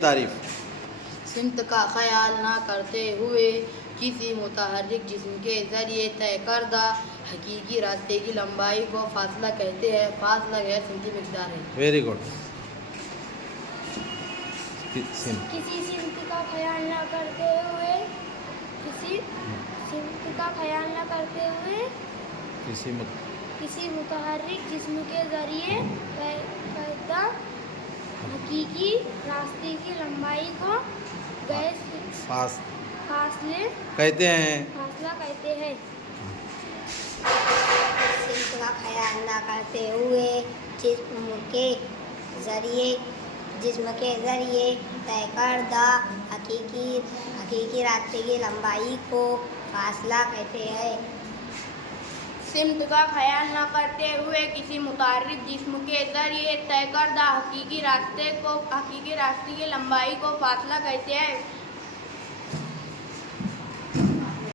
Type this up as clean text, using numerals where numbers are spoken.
تعریف سمت کا خیال نہ کرتے ہوئے کسی متحرک جسم کے ذریعے طے کردہ حقیقی راستے کی لمبائی کو فاصلہ کہتے ہیں۔ فاصلہ غیر سمتی مقدار ہے۔ Very good. کسی سمت کا خیال نہ کرتے ہوئے کسی متحرک جسم کے ذریعے طے کردہ حقیقی راستے کی لمبائی کو فاصلہ کہتے ہیں۔ سمت کا خیال نہ کرتے ہوئے جسم کے ذریعے طے کردہ حقیقی راستے کی لمبائی کو فاصلہ کہتے ہیں۔ سمت کا خیال نہ کرتے ہوئے کسی متحرک جسم کے ذریعے طے کردہ حقیقی راستے کی لمبائی کو فاصلہ کہتے ہیں۔